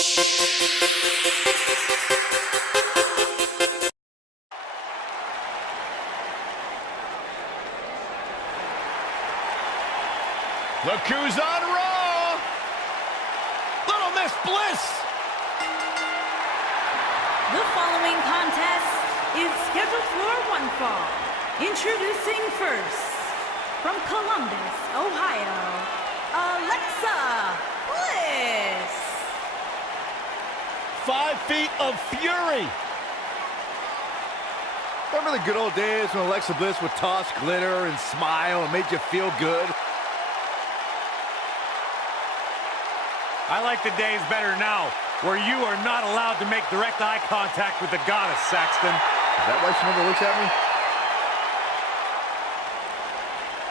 Look who's on Raw! Little Miss Bliss! The following contest is scheduled for one fall. Introducing first, from Columbus, Ohio, Alexa Bliss. 5 feet of fury! Remember the good old days when Alexa Bliss would toss glitter and smile and made you feel good? I like the days better now, where you are not allowed to make direct eye contact with the goddess, Saxton. Is that why she never looks at me?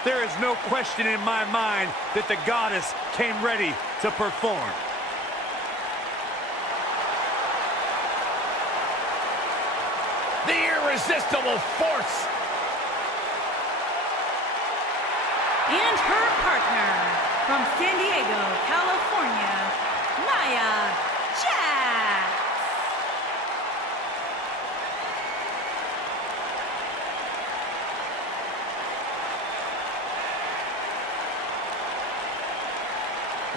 There is no question in my mind that the goddess came ready to perform. The irresistible force! And her partner, from San Diego, California, Nia Jax.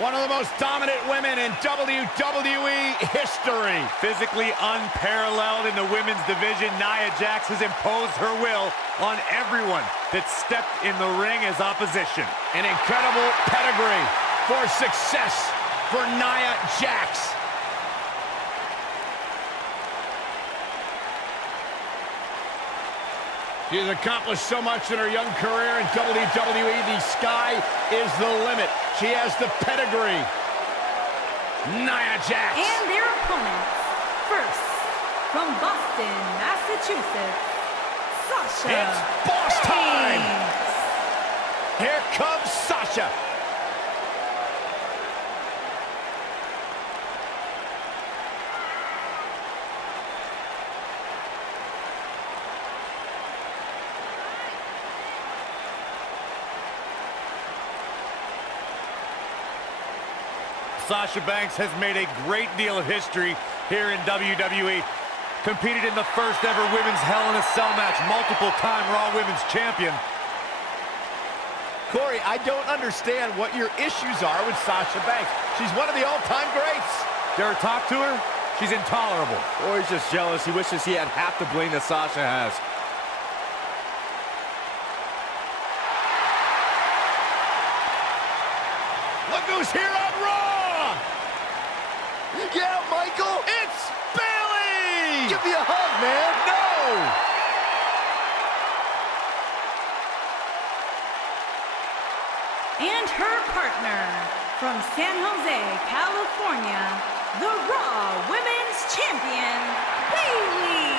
One of the most dominant women in WWE history. Physically unparalleled in the women's division, Nia Jax has imposed her will on everyone that stepped in the ring as opposition. An incredible pedigree for success for Nia Jax. She has accomplished so much in her young career in WWE. The sky is the limit. She has the pedigree. Nia Jax. And their opponents, first, from Boston, Massachusetts, Sasha It's boss time! Banks. Here comes Sasha. Sasha Banks has made a great deal of history here in WWE. Competed in the first ever women's Hell in a Cell match, multiple-time Raw Women's Champion. Corey, I don't understand what your issues are with Sasha Banks. She's one of the all-time greats. Dare I talk to her? She's intolerable. Or he's just jealous. He wishes he had half the bling that Sasha has. Look who's here on Raw! Yeah, Michael! It's Bayley! Give me a hug, man! No! And her partner, from San Jose, California, the Raw Women's Champion, Bayley.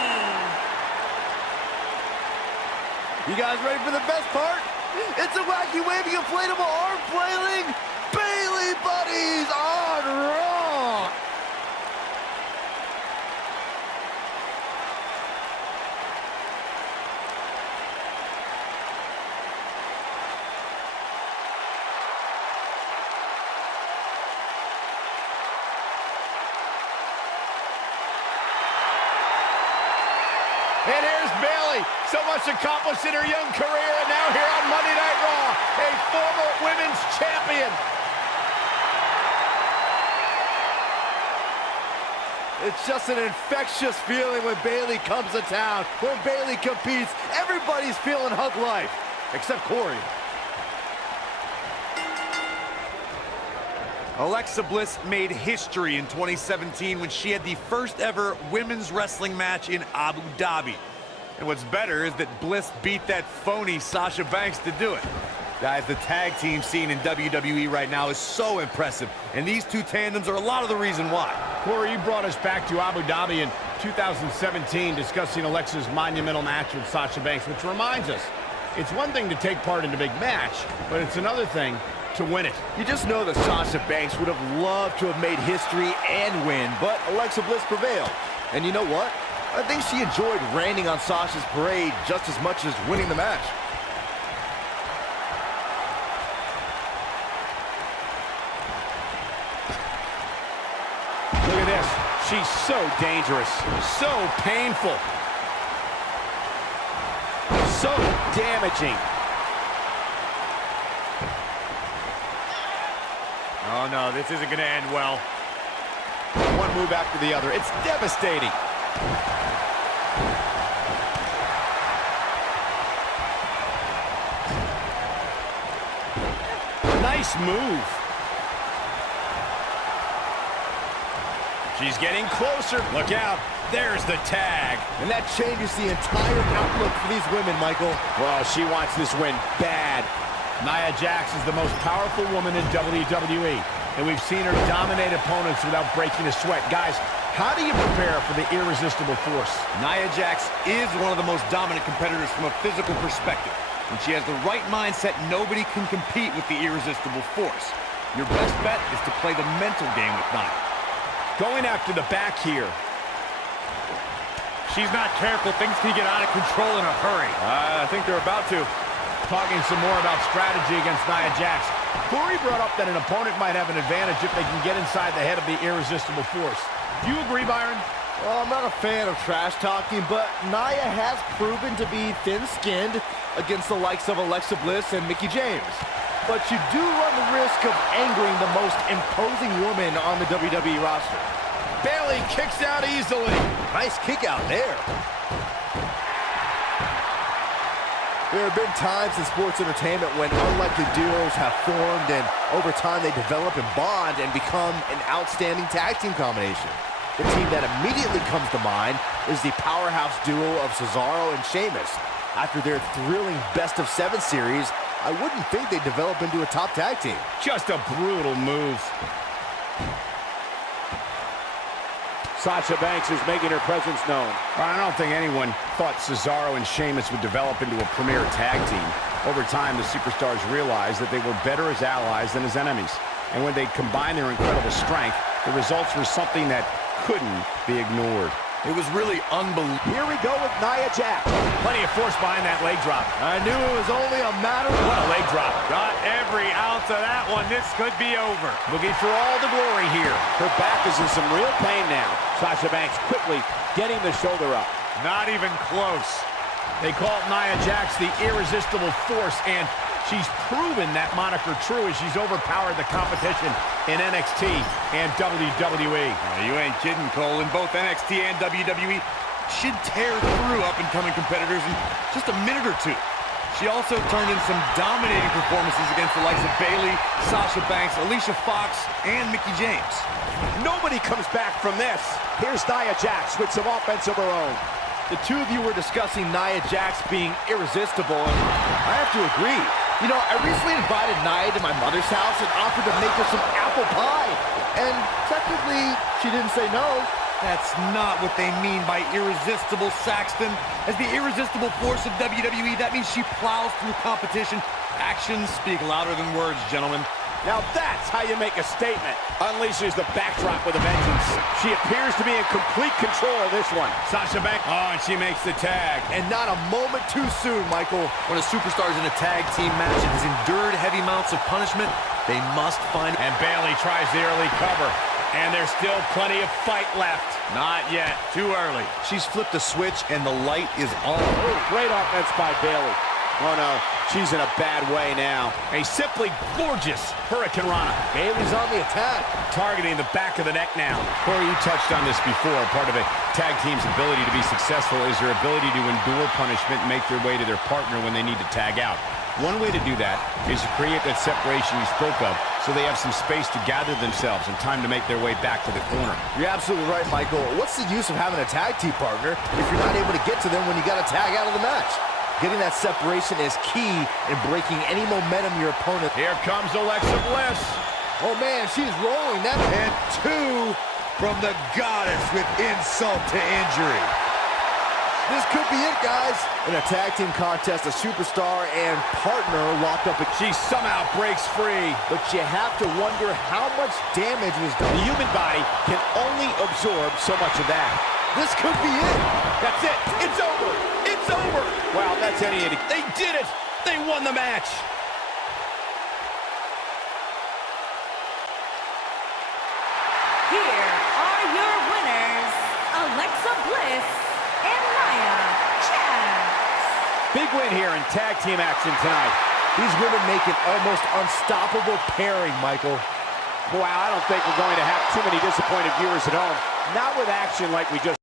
You guys ready for the best part? It's a wacky, waving, inflatable arm flailing Bayley buddies on Raw! And here's Bayley, so much accomplished in her young career, and now here on Monday Night Raw, a former women's champion. It's just an infectious feeling when Bayley comes to town. When Bayley competes, everybody's feeling hug life, except Corey. Alexa Bliss made history in 2017 when she had the first ever women's wrestling match in Abu Dhabi. And what's better is that Bliss beat that phony Sasha Banks to do it. Guys, the tag team scene in WWE right now is so impressive, and these two tandems are a lot of the reason why. Corey, you brought us back to Abu Dhabi in 2017 discussing Alexa's monumental match with Sasha Banks, which reminds us, it's one thing to take part in a big match, but it's another thing to win it. You just know that Sasha Banks would have loved to have made history and win, but Alexa Bliss prevailed. And you know what? I think she enjoyed raining on Sasha's parade just as much as winning the match. Look at she's so dangerous. So painful. So damaging. Oh, no, this isn't going to end well. One move after the other. It's devastating. Nice move. She's getting closer. Look out. There's the tag. And that changes the entire outlook for these women, Michael. Well, she wants this win bad. Nia Jax is the most powerful woman in WWE, and we've seen her dominate opponents without breaking a sweat. Guys, how do you prepare for the irresistible force? Nia Jax is one of the most dominant competitors from a physical perspective. When she has the right mindset, nobody can compete with the irresistible force. Your best bet is to play the mental game with Nia. Going after the back here. She's not careful, things can get out of control in a hurry. I think they're about to. Talking some more about strategy against Nia Jax. Corey brought up that an opponent might have an advantage if they can get inside the head of the irresistible force. Do you agree, Byron? Well, I'm not a fan of trash talking, but Nia has proven to be thin-skinned against the likes of Alexa Bliss and Mickie James. But you do run the risk of angering the most imposing woman on the WWE roster. Bayley kicks out easily. Nice kick out there. There have been times in sports entertainment when unlikely duos have formed and over time they develop and bond and become an outstanding tag team combination. The team that immediately comes to mind is the powerhouse duo of Cesaro and Sheamus. After their thrilling best-of-7 series, I wouldn't think they'd develop into a top tag team. Just a brutal move. Sasha Banks is making her presence known. I don't think anyone thought Cesaro and Sheamus would develop into a premier tag team. Over time, the superstars realized that they were better as allies than as enemies. And when they combined their incredible strength, the results were something that couldn't be ignored. It was really unbelievable. Here we go with Nia Jax. Plenty of force behind that leg drop. I knew it was only a matter of... What a leg drop. Got every ounce of that one. This could be over. Looking for all the glory here. Her back is in some real pain now. Sasha Banks quickly getting the shoulder up. Not even close. They call Nia Jax the irresistible force, and she's proven that moniker true as she's overpowered the competition in NXT and WWE. You ain't kidding, Cole. In both NXT and WWE, she'd tear through up-and-coming competitors in just a minute or two. She also turned in some dominating performances against the likes of Bayley, Sasha Banks, Alicia Fox, and Mickie James. Nobody comes back from this. Here's Nia Jax with some offense of her own. The two of you were discussing Nia Jax being irresistible, and I have to agree. You know, I recently invited Nia to my mother's house and offered to make her some apple pie. And technically, she didn't say no. That's not what they mean by irresistible, Saxton. As the irresistible force of WWE, that means she plows through competition. Actions speak louder than words, gentlemen. Now that's how you make a statement. Unleashes the backdrop with a vengeance. She appears to be in complete control of this one. Sasha Banks, oh, and she makes the tag. And not a moment too soon, Michael. When a superstar's in a tag team match and has endured heavy amounts of punishment, they must find... And Bayley tries the early cover. And there's still plenty of fight left. Not yet. Too early. She's flipped a switch and the light is on. Oh, great offense by Bayley. Oh no, she's in a bad way now. A simply gorgeous Hurricane Rana. Bayley's on the attack. Targeting the back of the neck now. Corey, you touched on this before. Part of a tag team's ability to be successful is their ability to endure punishment and make their way to their partner when they need to tag out. One way to do that is to create that separation you spoke of so they have some space to gather themselves and time to make their way back to the corner. You're absolutely right, Michael. What's the use of having a tag team partner if you're not able to get to them when you got to tag out of the match? Getting that separation is key in breaking any momentum your opponent. Here comes Alexa Bliss. Oh man, she's rolling that. And two from the goddess with insult to injury. This could be it, guys. In a tag team contest, a superstar and partner locked up. She somehow breaks free. But you have to wonder how much damage was done. The human body can only absorb so much of that. This could be it. That's it. It's over. It's over. Wow, that's any idiot. They did it. They won the match. Here are your winners, Big win here in tag team action tonight. These women make an almost unstoppable pairing, Michael. Wow, I don't think we're going to have too many disappointed viewers at home. Not with action like we just